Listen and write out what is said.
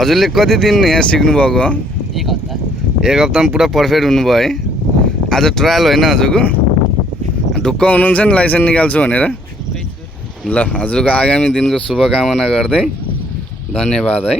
हजुरले कति दिन यहाँ सिक्नु भएको हो? एक हप्तामा पुरा पर्फेक्ट हुनुभयो है। आज ट्रायल होइन हजुरको? ढुक्क हुनुहुन्छ नि लाइसेन्स निकाल्छु भनेर? ल हजुरको आगामी दिनको शुभकामना गर्दै धन्यवाद है।